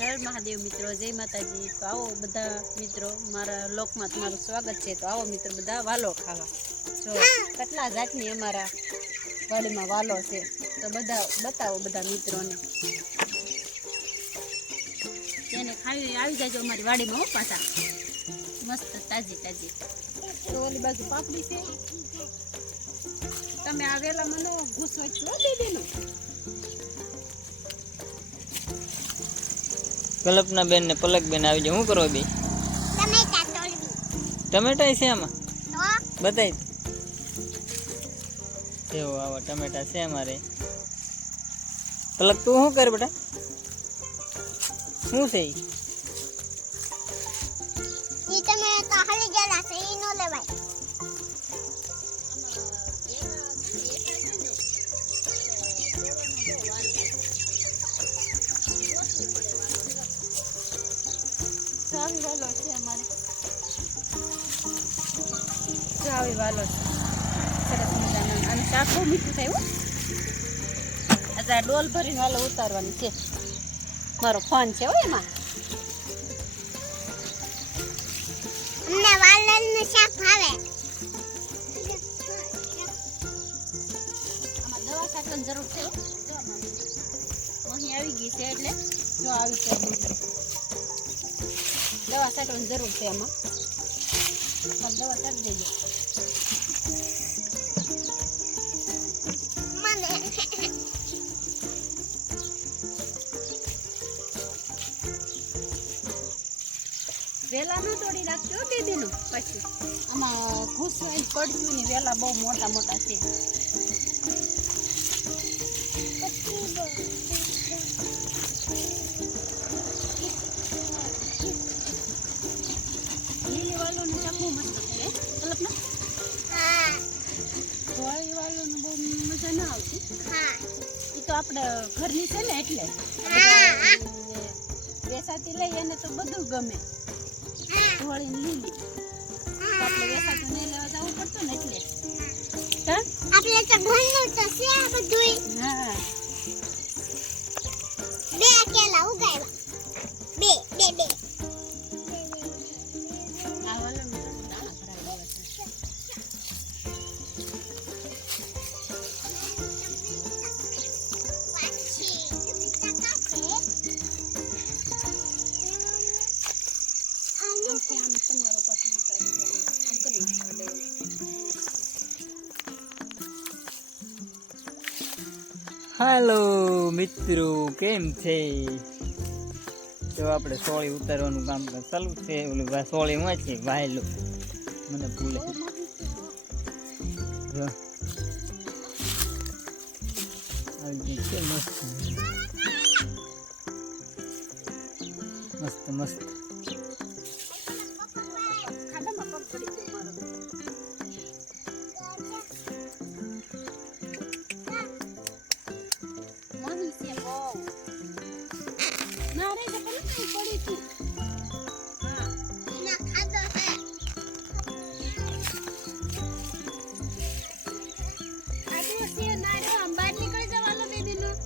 હર હર મહાદેવ મિત્રો, જય માતાજી। તો આવો બધા મિત્રો, મારા લોકમાં તમારું સ્વાગત છે। તો આવો મિત્રો બધા વાલો ખાવા। જો કેટલા જાતની અમારા વાડીમાં વાલો છે, તો બધા બતાવો બધા મિત્રોને, તેને ખાવી આવી જાજો અમારી વાડીમાં હો પાછા, મસ્ત તાજી તાજી। તો ઓલી બાજુ પાપડી છે, તમે આ વેલા મને ઘૂસવા છો દીદીનું। કલ્પના બેન ને પલક બેન આવી જાય। શું કરો બી? ટમેટા તોડવી। ટમેટા છે આમાં? તો બતાય જેવો આવા ટમેટા છે અમારે। પલક તું શું કરે બેટા? શું છે ઈ ટમેટા હળી ગયેલા છે, ઈ નો લેવાય। આવી વાલો છે અમારે, જો આવી વાલો છે સરસ મજાનો। અને શાક બહુ મીઠું થાય હો। આજે આ ડોલ ભરીને વાલો ઉતારવાની છે, મારો ફોન છે હો એમાં। અમને વાલનું શાક ભાવે। આમાં દવા છાંટવાની જરૂર છે હો। જો આમાં અહીં આવી ગઈ છે, એટલે જો આવી છે દવા છાંટવાની જરૂર છે આમાં, દવા છાંટી દેજો। મને વેલા નું તોડી નાખજો દીદીનું, પછી આમાં ઘૂસવાઈ પડ્યું ને વેલા બહુ મોટા મોટા છે। લીલી વાલોનું શાક બહુ મસ્ત છે કલ્પના। હા ધોળી વાલોનું બહુ મજા ના આવતી, હા એ તો આપણે ઘરની છે ને એટલે વેસાતી લઈ એને તો બધું ગમે, ધોળી ને લીલી તો આપણે વેસાતું નહીં લેવા જવું પડતું ને એટલે। હા આપણે તો ઘરનું તો છે આ બધુંય। હા બે કેલા ઉગાવ્યા, બે બે બે આ વાલોનું તો દાણા ભરાયેલા છે। પાછી ટમેટા કાપે। આમથી આમ તમારો પાછું ઉતારી દેવાનું, આમ કરી દેવાનું। હાલો મિત્રો, કેમ છે? તો આપણે સોળી ઉતારવાનું કામ ચાલુ છે। ઓલું સોળી માં છે વાયલું, મને ભૂલે જો આવી છે મસ્ત મસ્ત મસ્ત। ખાડામાં પગ પડી ગયો મારો। મહી છે બહુ ના રે, તો પેલું કઈ પડી હતી। હા ના ખાધો છે। આ દિવસ છે ના રે, આમ બહાર નીકળી જવાનું દીદીનું।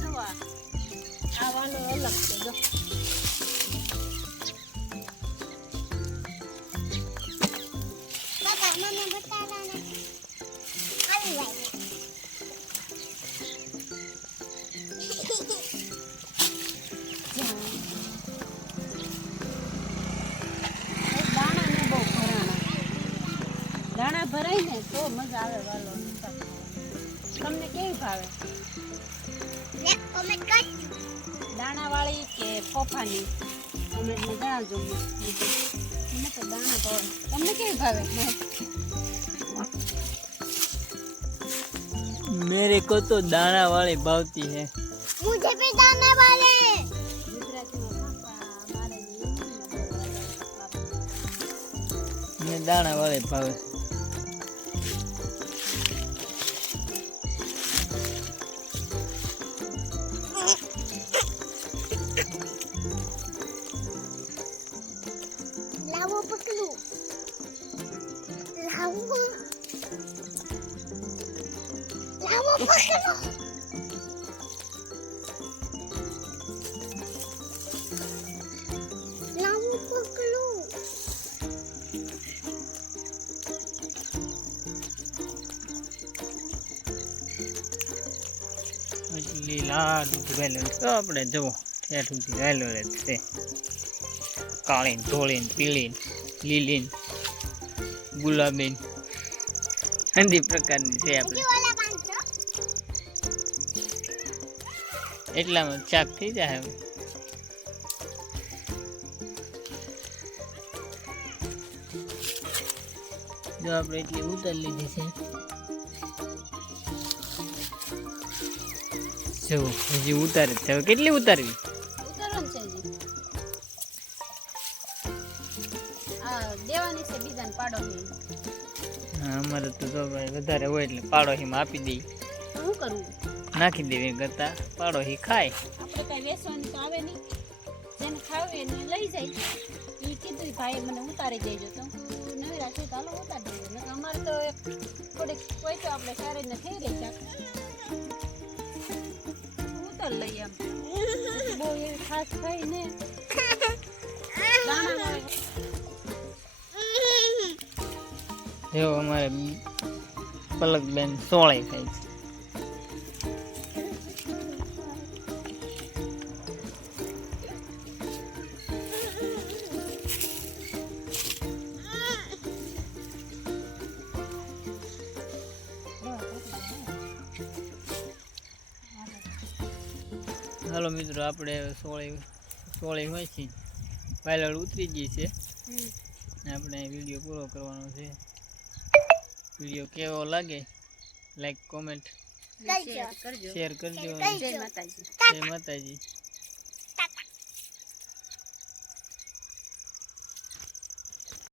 જો આ વાલો અલગ છે જો। બાબા મને બતાવવા ને આવી જાય। દાણા ને બહુ ભરાણા, દાણા ભરાય ને તો મજા આવે વાલો। તમને કેવી ભાવે, લે કોમેન્ટ કર। દાણા વાળી કે ફોફાની? અમે જણાવજો, મને તો દાણા ભાવે। તમને કેવી ભાવે? मेरे को तो दाना वाली भावती है। मुझे भी दाना वाले। ગુજરાતીમાં ફાફા, મારે मैं दाना वाले भावे। લાવ લાવો પકડું લાવો લાવો પકડો લાવો પકડો એટલી લાલ વેલો તો આપણે જુઓ ઠેઠ સુધી વેલો રહે છે કાળી ધોળી પીળી લીલી ગુલાબી બધી પ્રકારની છે આપણે ઓલા બાંધો એટલામાં ચાક થઈ જાય હવે જો આપણે એટલી ઉતારી લીધી છે જો હજી ઉતારે છે હવે કેટલી ઉતારવી ઉતારવાનું છે હજી આ દેવાની છે બીજાને પાડો નહીં હા અમારે તો જો ભાઈ વધારે હોય એટલે પાડોશીમાં આપી દઈએ શું કરવું નાખી દેવી કરતા પાડોશી ખાય આપણે કાંઈ વેચવાનું તો આવે નહીં જેને ખાવે એને લઈ જાય એ કીધું ભાઈ મને ઉતારી દેજો તો નવી રાખી તો હાલો ઉતારી દેજો ને અમારે તો થોડીક કોઈ તો આપણે શરીરને થઈ રહી છે ઉતાર લઈએ આમ બહુ એવી ખાસ ખાઈ ને દાણા મળે જો અમારે પલકબેન સોળે ખાય છે હાલો મિત્રો આપણે સોળે હોય છે વાયલડ ઉતરી ગઈ છે આપણે વિડીયો પૂરો કરવાનો છે વિડીયો કેવો લાગે લાઈક કોમેન્ટ શેર કરજો શેર કરજો જય માતાજી જય માતાજી